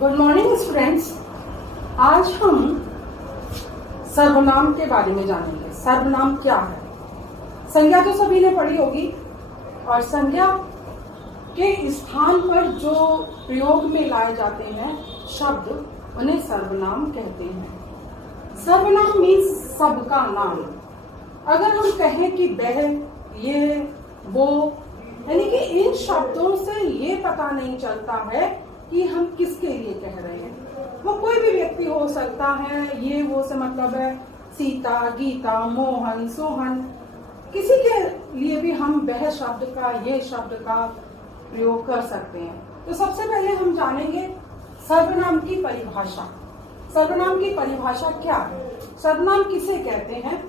Good morning students. आज हम सर्वनाम के बारे में जानेंगे। सर्वनाम क्या है? संज्ञा तो सभी ने पढ़ी होगी और संज्ञा के स्थान पर जो प्रयोग में लाए जाते हैं शब्द, उन्हें सर्वनाम कहते हैं। सर्वनाम मीन्स सबका नाम। अगर हम कहें कि वह, ये, वो, यानी कि इन शब्दों से ये पता नहीं चलता है कि हम किसके लिए कह रहे हैं। वो कोई भी व्यक्ति हो सकता है। ये वो से मतलब है सीता, गीता, मोहन, सोहन, किसी के लिए भी हम वह शब्द का, ये शब्द का प्रयोग कर सकते हैं। तो सबसे पहले हम जानेंगे सर्वनाम की परिभाषा। सर्वनाम की परिभाषा क्या है? सर्वनाम किसे कहते हैं?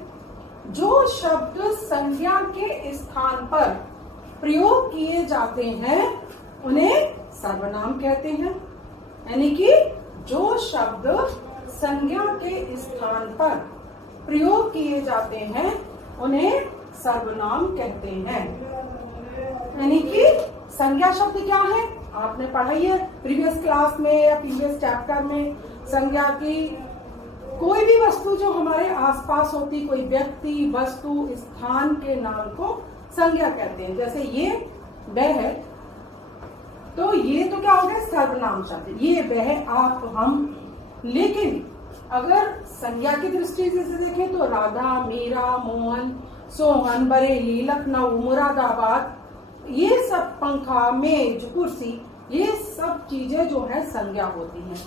जो शब्द संज्ञा के स्थान पर प्रयोग किए जाते हैं उन्हें सर्वनाम कहते हैं। यानी कि जो शब्द संज्ञा के स्थान पर प्रयोग किए जाते हैं उन्हें सर्वनाम कहते हैं। यानी कि संज्ञा शब्द क्या है? आपने पढ़ाई है प्रीवियस क्लास में या प्रीवियस चैप्टर में। संज्ञा की कोई भी वस्तु जो हमारे आसपास होती, कोई व्यक्ति, वस्तु, स्थान के नाम को संज्ञा कहते हैं। जैसे ये वह है, तो ये तो क्या हो गया? सर्वनाम शब्द। ये वह, आप, हम। लेकिन अगर संज्ञा की दृष्टि से देखें तो राधा, मीरा, मोहन, सोहन, बरेली, लखनऊ, मुरादाबाद, ये सब, पंखा, मेज, कुर्सी, ये सब चीजें जो है संज्ञा होती हैं।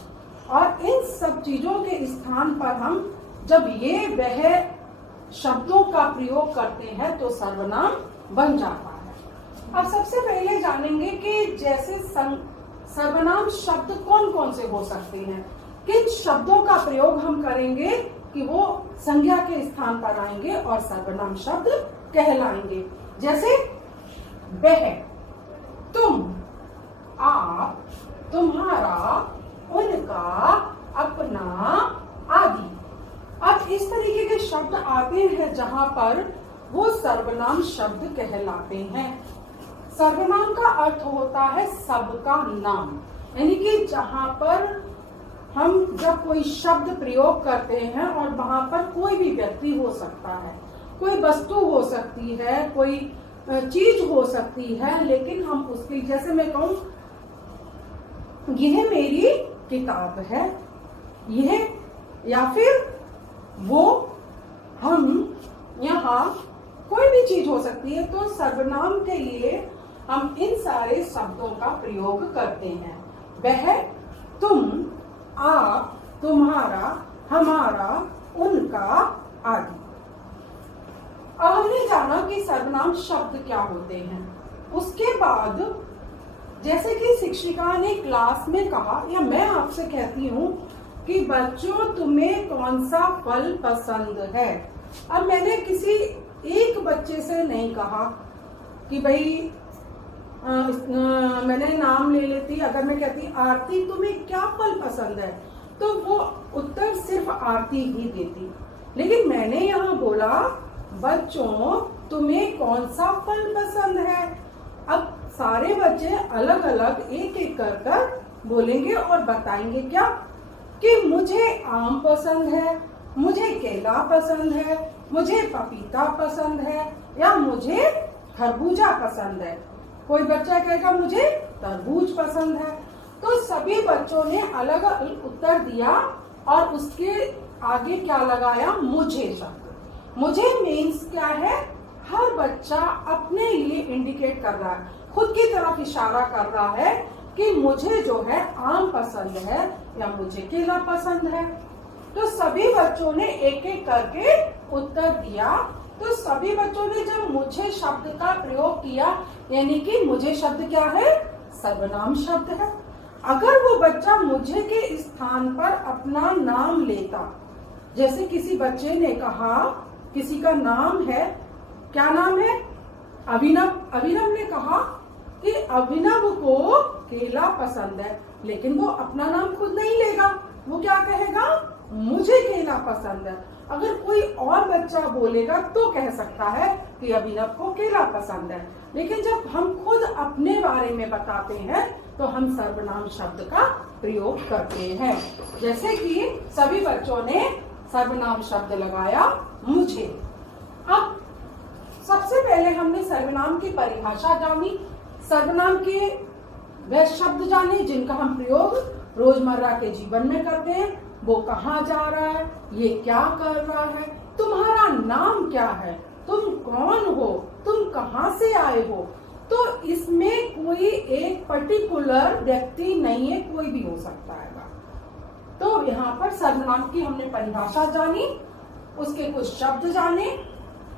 और इन सब चीजों के स्थान पर हम जब ये वह शब्दों का प्रयोग करते हैं तो सर्वनाम बन जाता है। अब सबसे पहले जानेंगे कि जैसे सर्वनाम शब्द कौन कौन से हो सकते हैं, किन शब्दों का प्रयोग हम करेंगे कि वो संज्ञा के स्थान पर आएंगे और सर्वनाम शब्द कहलाएंगे। जैसे वह, तुम, आप, तुम्हारा, उनका, अपना आदि। अब इस तरीके के शब्द आते हैं जहां पर वो सर्वनाम शब्द कहलाते हैं। सर्वनाम का अर्थ होता है सबका नाम। यानी कि जहां पर हम जब कोई शब्द प्रयोग करते हैं और वहां पर कोई भी व्यक्ति हो सकता है, कोई वस्तु हो सकती है, कोई चीज हो सकती है, लेकिन हम उसकी, जैसे मैं कहूं यह मेरी किताब है, यह, या फिर वो, हम, यहाँ, कोई भी चीज हो सकती है। तो सर्वनाम के लिए हम इन सारे शब्दों का प्रयोग करते हैं। वह, तुम, आप, तुम्हारा, हमारा, उनका आदि। अब हमने जाना कि सर्वनाम शब्द क्या होते हैं। उसके बाद जैसे कि शिक्षिका ने क्लास में कहा, या मैं आपसे कहती हूँ कि बच्चों तुम्हें कौन सा फल पसंद है। अब मैंने किसी एक बच्चे से नहीं कहा कि भाई मैंने नाम ले लेती। अगर मैं कहती आरती तुम्हें क्या फल पसंद है, तो वो उत्तर सिर्फ आरती ही देती। लेकिन मैंने यहाँ बोला बच्चों तुम्हें कौन सा फल पसंद है। अब सारे बच्चे अलग अलग एक एक कर बोलेंगे और बताएंगे क्या कि मुझे आम पसंद है, मुझे केला पसंद है, मुझे पपीता पसंद है, या मुझे खरबूजा पसंद है। कोई बच्चा कहेगा मुझे तरबूज पसंद है। तो सभी बच्चों ने अलग अलग उत्तर दिया और उसके आगे क्या लगाया? मुझे शब्द। मुझे मीन्स क्या है? हर बच्चा अपने लिए इंडिकेट कर रहा है, खुद की तरफ इशारा कर रहा है कि मुझे जो है आम पसंद है या मुझे केला पसंद है। तो सभी बच्चों ने एक एक करके उत्तर दिया। तो सभी बच्चों ने जब मुझे शब्द का प्रयोग किया, यानी कि मुझे शब्द क्या है? सर्वनाम शब्द है। अगर वो बच्चा मुझे के स्थान पर अपना नाम लेता, जैसे किसी बच्चे ने कहा, किसी का नाम है, क्या नाम है? अभिनव। अभिनव ने कहा कि अभिनव को केला पसंद है, लेकिन वो अपना नाम खुद नहीं लेगा। वो क्या कहेगा? मुझे केला पसंद है। अगर कोई और बच्चा बोलेगा तो कह सकता है कि अभिनव को केला पसंद है, लेकिन जब हम खुद अपने बारे में बताते हैं तो हम सर्वनाम शब्द का प्रयोग करते हैं। जैसे कि सभी बच्चों ने सर्वनाम शब्द लगाया मुझे। अब सबसे पहले हमने सर्वनाम की परिभाषा जानी, सर्वनाम के वह शब्द जाने जिनका हम प्रयोग रोजमर्रा के जीवन में करते हैं। वो कहाँ जा रहा है, ये क्या कर रहा है, तुम्हारा नाम क्या है, तुम कौन हो, तुम कहाँ से आए हो। तो इसमें कोई एक पर्टिकुलर व्यक्ति नहीं है, कोई भी हो सकता है। तो यहाँ पर सर्वनाम की हमने परिभाषा जानी, उसके कुछ शब्द जाने।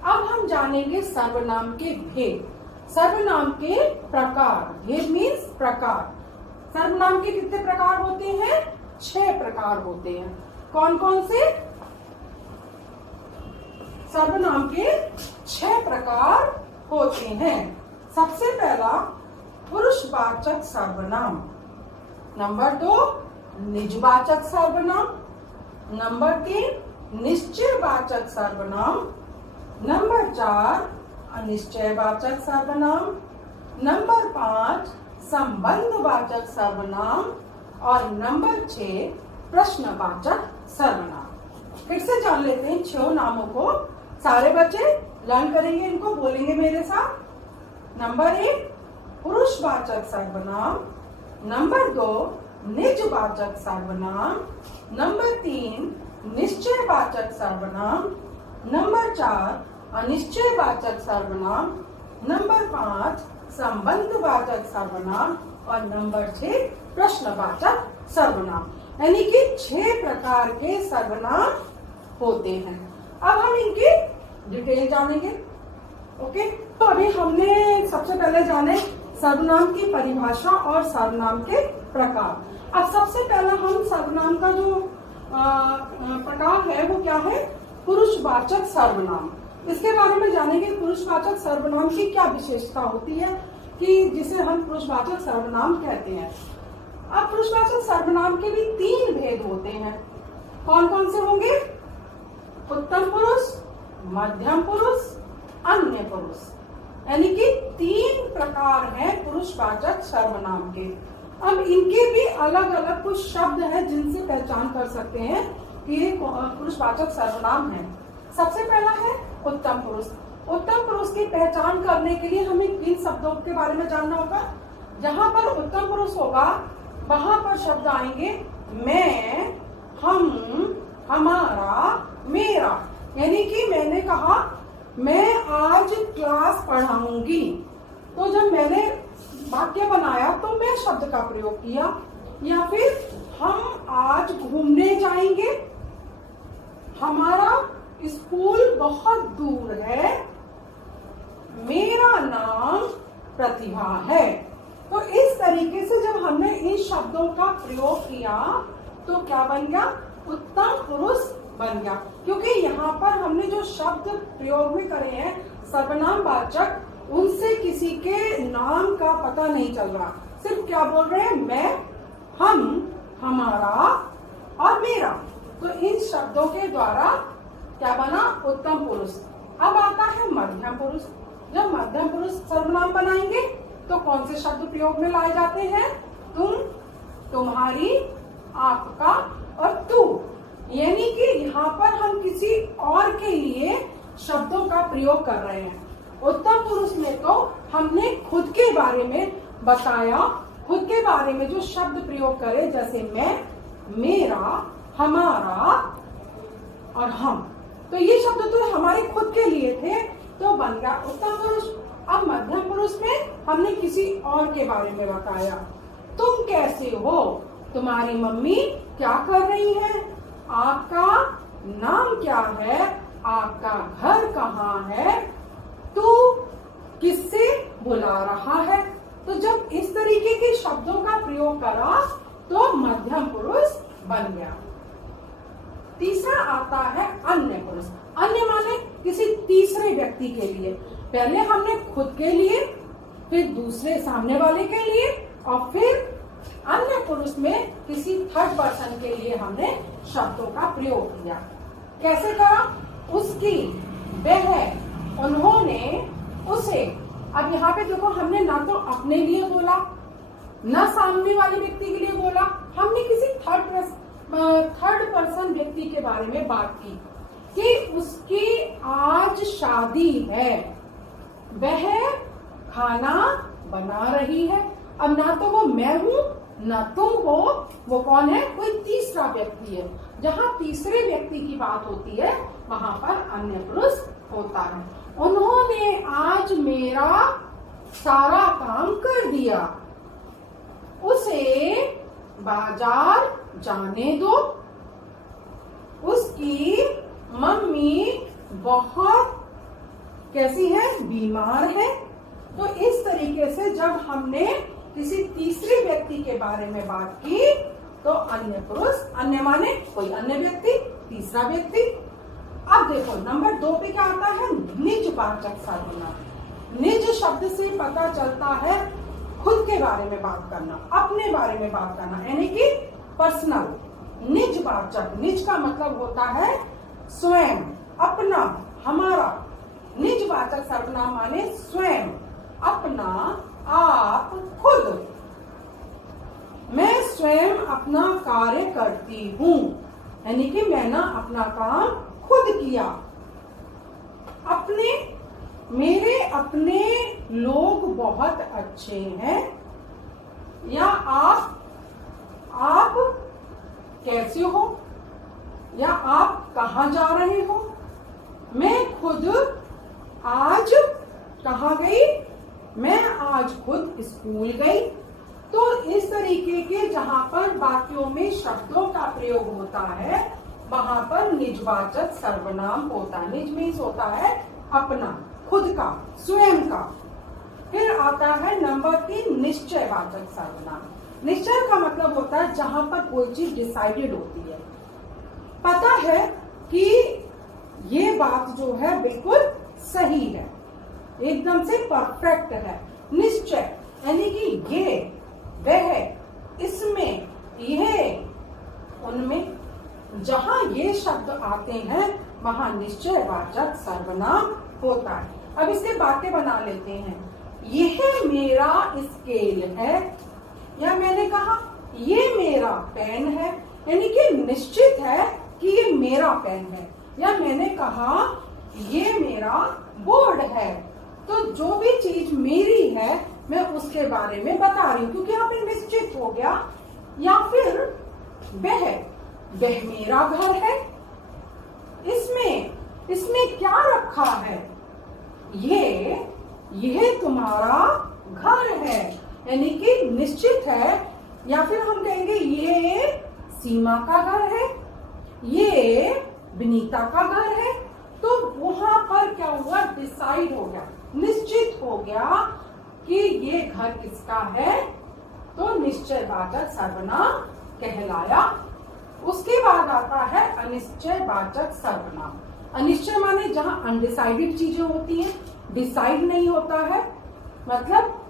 अब हम जानेंगे सर्वनाम के भेद, सर्वनाम के प्रकार। भेद मीन्स प्रकार। सर्वनाम के कितने प्रकार होते हैं? 6 प्रकार होते हैं। कौन कौन से? सर्वनाम के 6 प्रकार होते हैं। सबसे पहला पुरुषवाचक सर्वनाम, नंबर 2 निजवाचक सर्वनाम, नंबर 3 निश्चयवाचक सर्वनाम, नंबर 4 अनिश्चयवाचक सर्वनाम, नंबर 5 संबंधवाचक सर्वनाम और नंबर 6 प्रश्नवाचक सर्वनाम। फिर से जान लेते हैं 6 नामों को। सारे बच्चे लर्न करेंगे, इनको बोलेंगे मेरे साथ। नंबर 1 पुरुषवाचक सर्वनाम, नंबर 2 निजवाचक सर्वनाम, नंबर 3 निश्चयवाचक सर्वनाम, नंबर 4 अनिश्चयवाचक सर्वनाम, नंबर 5 संबंधवाचक सर्वनाम और नंबर 6 प्रश्नवाचक सर्वनाम। यानी कि 6 प्रकार के सर्वनाम होते हैं। अब हम इनकी डिटेल जानेंगे। ओके, तो अभी हमने सबसे पहले जाने सर्वनाम की परिभाषा और सर्वनाम के प्रकार। अब सबसे पहला हम सर्वनाम का जो प्रकार है वो क्या है? पुरुषवाचक सर्वनाम। इसके बारे में जानेंगे। पुरुषवाचक सर्वनाम की क्या विशेषता होती है कि जिसे हम पुरुषवाचक सर्वनाम कहते हैं। अब पुरुषवाचक सर्वनाम के भी 3 भेद होते हैं। कौन कौन से होंगे? उत्तम पुरुष, मध्यम पुरुष, अन्य पुरुष। यानी कि 3 प्रकार हैं पुरुषवाचक सर्वनाम के। अब इनके भी अलग अलग कुछ शब्द हैं जिनसे पहचान कर सकते हैं कि ये पुरुषवाचक सर्वनाम है। सबसे पहला है उत्तम पुरुष। उत्तम पुरुष की पहचान करने के लिए हमें किन शब्दों के बारे में जानना होगा? जहाँ पर उत्तम पुरुष होगा वहां पर शब्द आएंगे मैं, हम, हमारा, मेरा। यानी कि मैंने कहा मैं आज क्लास पढ़ाऊंगी, तो जब मैंने वाक्य बनाया तो मैं शब्द का प्रयोग किया। या फिर हम आज घूमने जाएंगे, हमारा स्कूल बहुत दूर है, मेरा नाम प्रतिभा है। तो इस तरीके से जब हमने इन शब्दों का प्रयोग किया तो क्या बन गया? उत्तम पुरुष बन गया। क्योंकि यहाँ पर हमने जो शब्द प्रयोग में करे हैं सर्वनाम वाचक, उनसे किसी के नाम का पता नहीं चल रहा। सिर्फ क्या बोल रहे हैं? मैं, हम, हमारा और मेरा। तो इन शब्दों के द्वारा क्या बना? उत्तम पुरुष। अब आता है मध्यम पुरुष। जब मध्यम पुरुष सर्वनाम बनाएंगे तो कौन से शब्द प्रयोग में लाए जाते हैं? तुम, तुम्हारी, आपका और तू। यानी कि यहाँ पर हम किसी और के लिए शब्दों का प्रयोग कर रहे हैं। उत्तम पुरुष में तो हमने खुद के बारे में बताया, खुद के बारे में जो शब्द प्रयोग करे, जैसे मैं, मेरा, हमारा और हम। तो ये शब्द तो हमारे खुद के लिए थे, तो बन गया उत्तम पुरुष। अब मध्यम पुरुष में हमने किसी और के बारे में बताया। तुम कैसे हो? तुम्हारी मम्मी क्या कर रही है? आपका नाम क्या है? आपका घर कहाँ है? तू किससे बुला रहा है? तो जब इस तरीके के शब्दों का प्रयोग करा तो मध्यम पुरुष बन गया। तीसरा आता है अन्य पुरुष। अन्य माने किसी तीसरे व्यक्ति के लिए। पहले हमने खुद के लिए, फिर दूसरे सामने वाले के लिए और फिर अन्य पुरुष में किसी थर्ड पर्सन के लिए हमने शब्दों का प्रयोग किया। कैसे करा? उसकी, वह, उन्होंने, उसे। अब यहाँ पे देखो, हमने ना तो अपने लिए बोला, ना सामने वाले व्यक्ति के लिए बोला, हमने किसी थर्ड पर्सन व्यक्ति के बारे में बात की कि उसकी आज शादी है, वह खाना बना रही है। अब ना तो वो मैं हूं ना तुम हो, वो कौन है? कोई तीसरा व्यक्ति है। जहां तीसरे व्यक्ति की बात होती है वहां पर अन्य पुरुष होता है। उन्होंने आज मेरा सारा काम कर दिया, उसे बाजार जाने दो, उसकी मम्मी बहुत कैसी है? बीमार है। तो इस तरीके से जब हमने किसी तीसरे व्यक्ति के बारे में बात की तो अन्य पुरुष, अन्य माने कोई अन्य व्यक्ति, तीसरा व्यक्ति। अब देखो नंबर 2 पे क्या आता है? निजवाचक सर्वनाम। निज शब्द से पता चलता है खुद के बारे में बात करना, अपने बारे में बात करना, यानी कि पर्सनल। निजवाचक, निज का मतलब होता है स्वयं, अपना, हमारा। निजवाचक सर्वनाम माने स्वयं, अपना, आप, खुद। मैं स्वयं अपना कार्य करती हूँ, यानी कि मैंने अपना काम खुद किया। अपने, मेरे अपने लोग बहुत अच्छे हैं। या आप कैसे हो? या आप कहाँ जा रहे हो? मैं खुद आज कहाँ गई? मैं आज खुद स्कूल गई। तो इस तरीके के जहां पर वाक्यों में शब्दों का प्रयोग होता है वहां पर निजवाचक सर्वनाम होता है। निज मीन्स होता है अपना, खुद का, स्वयं का। फिर आता है नंबर 3 निश्चयवाचक सर्वनाम। निश्चय का मतलब होता है जहां पर कोई चीज डिसाइडेड होती है, पता है कि ये बात जो है बिल्कुल सही है, एकदम से परफेक्ट है। निश्चय यानी कि ये, वह, इसमें, यह, उनमें, जहां ये शब्द आते हैं वहां निश्चयवाचक सर्वनाम होता है। अब इससे बातें बना लेते हैं। यह मेरा स्केल है, या मैंने कहा ये मेरा पेन है, यानी कि निश्चित है कि ये मेरा पेन है। या मैंने कहा ये मेरा बोर्ड है। तो जो भी चीज मेरी है मैं उसके बारे में बता रही हूँ, क्योंकि यहाँ पे निश्चित हो गया। या फिर वह मेरा घर है, इसमें क्या रखा है? ये तुम्हारा घर है, यानी कि निश्चित है। या फिर हम कहेंगे ये सीमा का घर है, ये विनीता का घर है। तो वहां पर क्या हुआ? डिसाइड हो गया, निश्चित हो गया कि ये घर किसका है, तो निश्चयवाचक सर्वनाम कहलाया। उसके बाद आता है अनिश्चयवाचक सर्वनाम। अनिश्चय माने जहां अनडिसाइडेड चीजें होती हैं, डिसाइड नहीं होता है, मतलब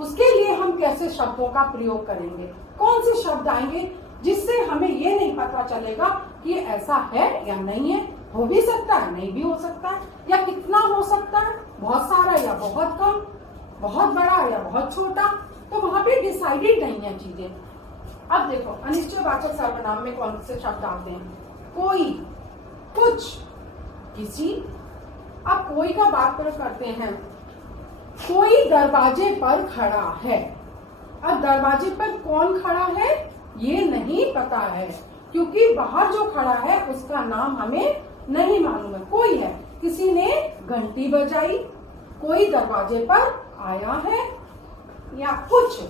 उसके लिए हम कैसे शब्दों का प्रयोग करेंगे, कौन से शब्द आएंगे जिससे हमें ये नहीं पता चलेगा कि ऐसा है या नहीं है। हो भी सकता है, नहीं भी हो सकता है, या कितना हो सकता है, बहुत सारा या बहुत कम, बहुत बड़ा या बहुत छोटा। तो वहां पे डिसाइडेड नहीं है चीजें। अब देखो अनिश्चयवाचक सर्वनाम में कौन से शब्द आते हैं? कोई, कुछ, किसी। अब कोई का बात करते हैं। कोई दरवाजे पर खड़ा है। अब दरवाजे पर कौन खड़ा है ये नहीं पता है, क्योंकि बाहर जो खड़ा है उसका नाम हमें नहीं मालूम है। कोई है, किसी ने घंटी बजाई, कोई दरवाजे पर आया है। या कुछ,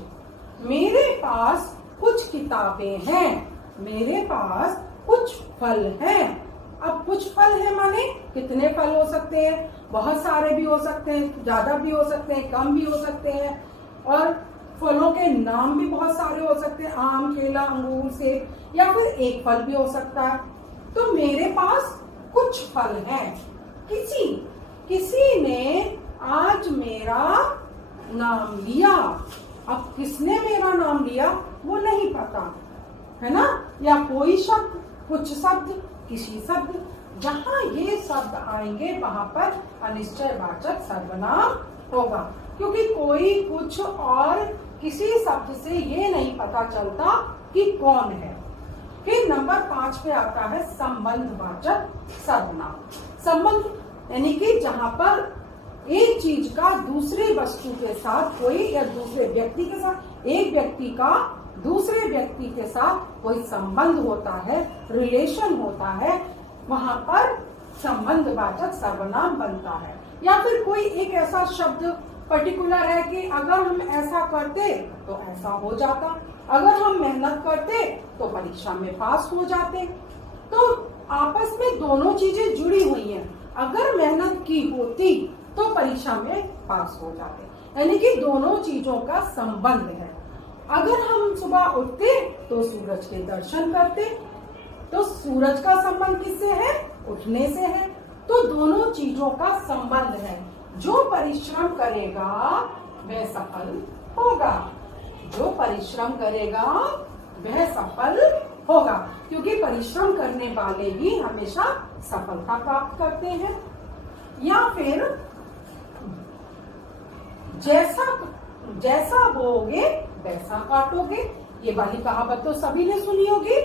मेरे पास कुछ किताबें हैं, मेरे पास कुछ फल हैं। अब कुछ फल है माने कितने फल हो सकते हैं? बहुत सारे भी हो सकते हैं, ज्यादा भी हो सकते हैं, कम भी हो सकते हैं। और फलों के नाम भी बहुत सारे हो सकते हैं, आम, केला, अंगूर, सेब, या फिर एक फल भी हो सकता है। तो मेरे पास कुछ फल हैं। किसी ने आज मेरा नाम लिया। अब किसने मेरा नाम लिया वो नहीं पता है ना। या कोई शब्द, कुछ शब्द, किसी शब्द, जहाँ ये शब्द आएंगे वहां पर अनिश्चयवाचक सर्वनाम होगा, क्योंकि कोई कुछ और किसी शब्द से ये नहीं पता चलता कि कौन है। फिर नंबर 5 पे आता है संबंधवाचक सर्वनाम। संबंध यानी कि जहां पर एक चीज का दूसरे वस्तु के साथ कोई, या दूसरे व्यक्ति के साथ, एक व्यक्ति का दूसरे व्यक्ति के साथ कोई संबंध होता है, रिलेशन होता है, वहां पर संबंधवाचक सर्वनाम बनता है। या फिर कोई एक ऐसा शब्द पर्टिकुलर है कि अगर हम ऐसा करते तो ऐसा हो जाता, अगर हम मेहनत करते तो परीक्षा में पास हो जाते। तो आपस में दोनों चीजें जुड़ी हुई हैं। अगर मेहनत की होती तो परीक्षा में पास हो जाते, यानी कि दोनों चीजों का संबंध है। अगर हम सुबह उठते तो सूरज के दर्शन करते, तो सूरज का संबंध किससे है? उठने से है। तो दोनों चीजों का संबंध है। जो परिश्रम करेगा वह सफल होगा, जो परिश्रम करेगा वह सफल होगा, क्योंकि परिश्रम करने वाले ही हमेशा सफलता प्राप्त करते हैं। या फिर जैसा बोओगे वैसा काटोगे, ये वाली कहावत तो सभी ने सुनी होगी,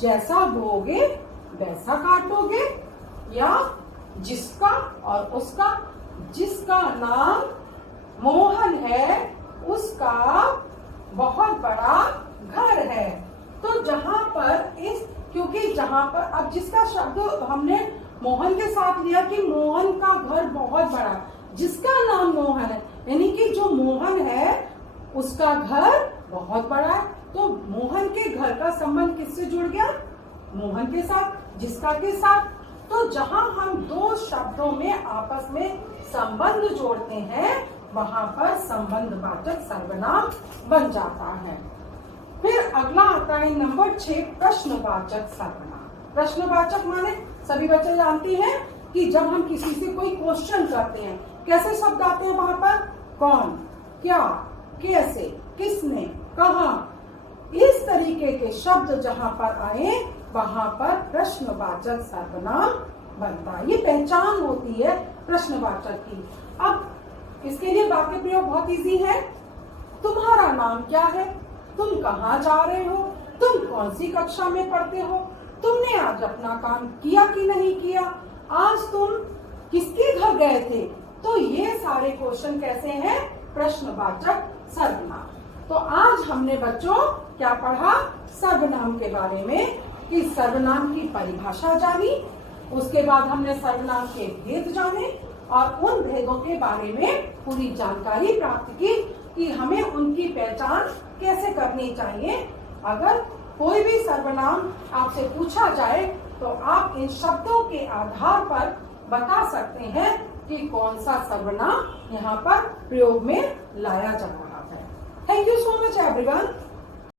जैसा बोओगे वैसा काटोगे। या जिसका और उसका, जिसका नाम मोहन है उसका बहुत बड़ा घर है। तो जहां पर क्योंकि जहां पर अब जिसका शब्द हमने मोहन के साथ लिया कि मोहन का घर बहुत बड़ा, जिसका नाम मोहन है यानी कि जो मोहन है उसका घर बहुत बड़ा है। तो मोहन के घर का संबंध किससे जुड़ गया? मोहन के साथ, जिसका के साथ। तो जहां हम दो शब्दों में आपस में संबंध जोड़ते हैं वहां पर संबंधवाचक सर्वनाम बन जाता है। फिर अगला आता है नंबर 6 प्रश्नवाचक सर्वनाम। प्रश्नवाचक माने सभी बच्चे जानती हैं कि जब हम किसी से कोई क्वेश्चन करते हैं कैसे शब्द आते हैं वहां पर? कौन, क्या, कैसे, किसने, कहाँ, इस तरीके के शब्द जहां पर आए वहां पर प्रश्नवाचक सर्वनाम बनता है। ये पहचान होती है प्रश्नवाचक की। अब इसके लिए वाक्य प्रयोग बहुत इजी है। तुम्हारा नाम क्या है? तुम कहाँ जा रहे हो? तुम कौन सी कक्षा में पढ़ते हो? तुमने आज अपना काम किया कि नहीं किया? आज तुम किसके घर गए थे? तो ये सारे क्वेश्चन कैसे हैं? प्रश्नवाचक सर्वनाम। तो आज हमने बच्चों क्या पढ़ा? सर्वनाम के बारे में, कि सर्वनाम की परिभाषा जानी, उसके बाद हमने सर्वनाम के भेद जाने और उन भेदों के बारे में पूरी जानकारी प्राप्त की कि हमें उनकी पहचान कैसे करनी चाहिए। अगर कोई भी सर्वनाम आपसे पूछा जाए तो आप इन शब्दों के आधार पर बता सकते हैं कि कौन सा सर्वनाम यहाँ पर प्रयोग में लाया जा रहा है। Thank you so much everyone.